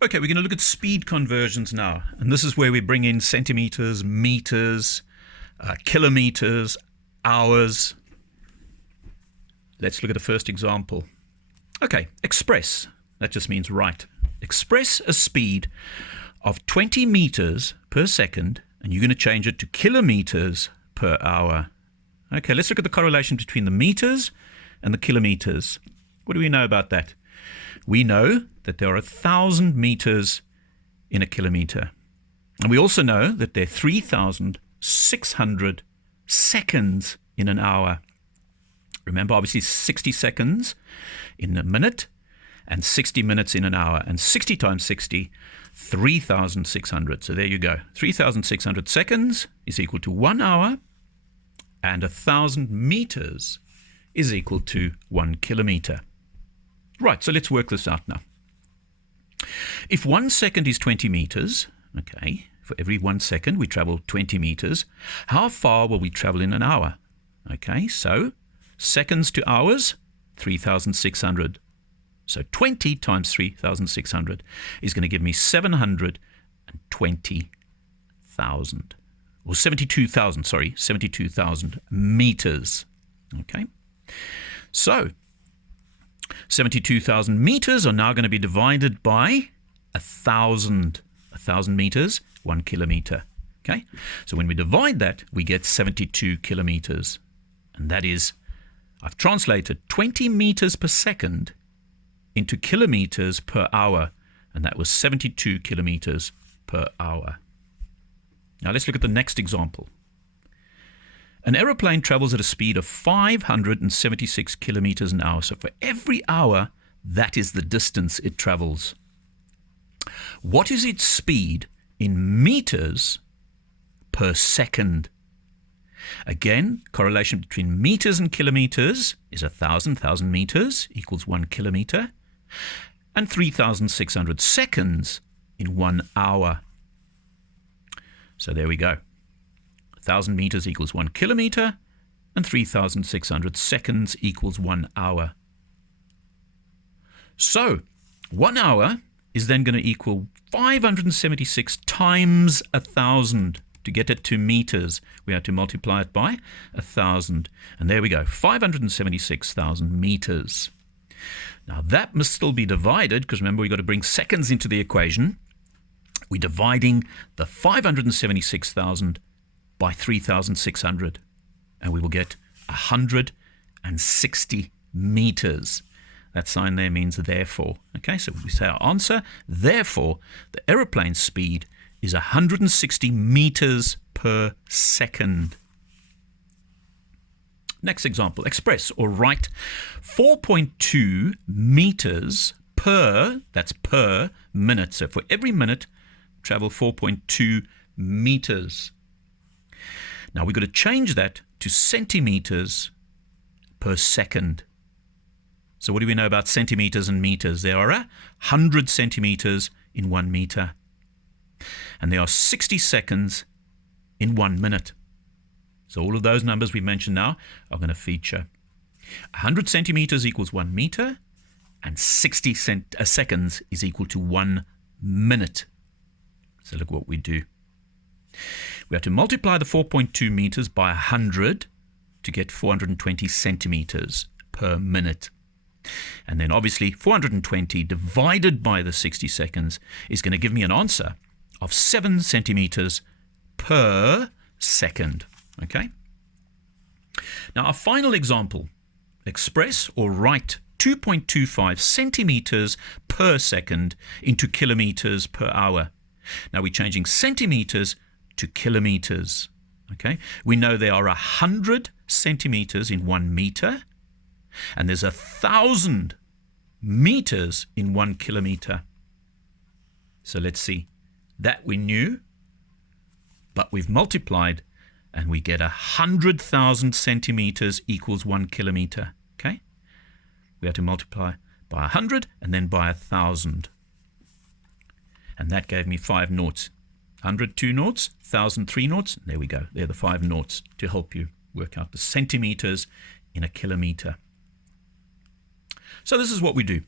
Okay, we're going to look at speed conversions now. And this is where we bring in centimeters, meters, kilometers, hours. Let's look at the first example. Okay, express. That just means write. Express a speed of 20 meters per second, and you're going to change it to kilometers per hour. Okay, let's look at the correlation between the meters and the kilometers. What do we know about that? We know that there are 1,000 meters in a kilometer. And we also know that there are 3,600 seconds in an hour. Remember, obviously 60 seconds in a minute and 60 minutes in an hour. And 60 times 60, 3,600. So there you go. 3,600 seconds is equal to 1 hour, and 1,000 meters is equal to 1 kilometer. Right, so let's work this out now. If 1 second is 20 meters, okay, for every 1 second we travel 20 meters, how far will we travel in an hour? Okay, so seconds to hours, 3,600. So 20 times 3,600 is going to give me 720,000. Or 72,000 meters. Okay, so 72,000 meters are now going to be divided by 1,000. 1,000 meters, 1 kilometer. Okay, so when we divide that, we get 72 kilometers. And that is, I've translated 20 meters per second into kilometers per hour. And that was 72 kilometers per hour. Now let's look at the next example. An aeroplane travels at a speed of 576 kilometers an hour. So for every hour, that is the distance it travels. What is its speed in meters per second? Again, correlation between meters and kilometers is 1,000 meters equals 1 kilometer, and 3,600 seconds in 1 hour. So there we go. 1,000 meters equals 1 kilometer, and 3,600 seconds equals 1 hour. So 1 hour is then going to equal 576 times 1,000. To get it to meters, we have to multiply it by 1,000. And there we go, 576,000 meters. Now that must still be divided, because remember we've got to bring seconds into the equation. We're dividing the 576,000 by 3,600, and we will get 160 meters. That sign there means therefore. Okay, so we say our answer, therefore, the aeroplane's speed is 160 meters per second. Next example, express or write 4.2 meters per, that's per minute. So for every minute, travel 4.2 meters. Now we've got to change that to centimeters per second. So what do we know about centimeters and meters? There are 100 centimeters in 1 meter. And there are 60 seconds in 1 minute. So all of those numbers we mentioned now are going to feature. 100 centimeters equals 1 meter, and 60 seconds is equal to 1 minute. So look what we do. We have to multiply the 4.2 meters by 100 to get 420 centimeters per minute. And then obviously 420 divided by the 60 seconds is going to give me an answer of 7 centimeters per second. Okay? Now our final example, express or write 2.25 centimeters per second into kilometers per hour. Now we're changing centimeters to kilometers. Okay? We know there are 100 centimeters in 1 meter, and there's 1,000 meters in 1 kilometer. So let's see. That we knew, but we've multiplied, and we get 100,000 centimeters equals 1 kilometer. Okay? We have to multiply by 100 and then by 1,000. And that gave me 5 noughts. 100, 2 noughts, 1,000, 3 noughts. There we go. They're the 5 noughts to help you work out the centimeters in a kilometer. So this is what we do.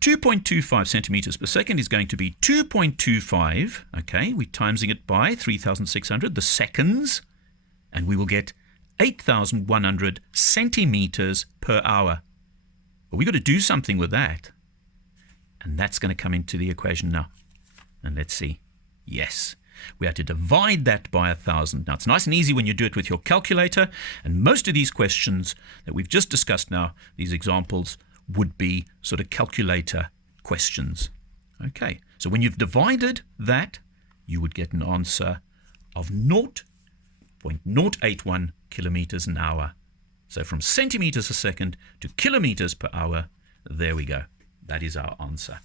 2.25 centimeters per second is going to be 2.25. Okay, we're timesing it by 3,600, the seconds, and we will get 8,100 centimeters per hour. But we've got to do something with that. And that's going to come into the equation now. And let's see. Yes, we have to divide that by 1,000. Now, it's nice and easy when you do it with your calculator. And most of these questions that we've just discussed now, these examples, would be sort of calculator questions. Okay, so when you've divided that, you would get an answer of 0.081 kilometers an hour. So from centimeters a second to kilometers per hour, there we go. That is our answer.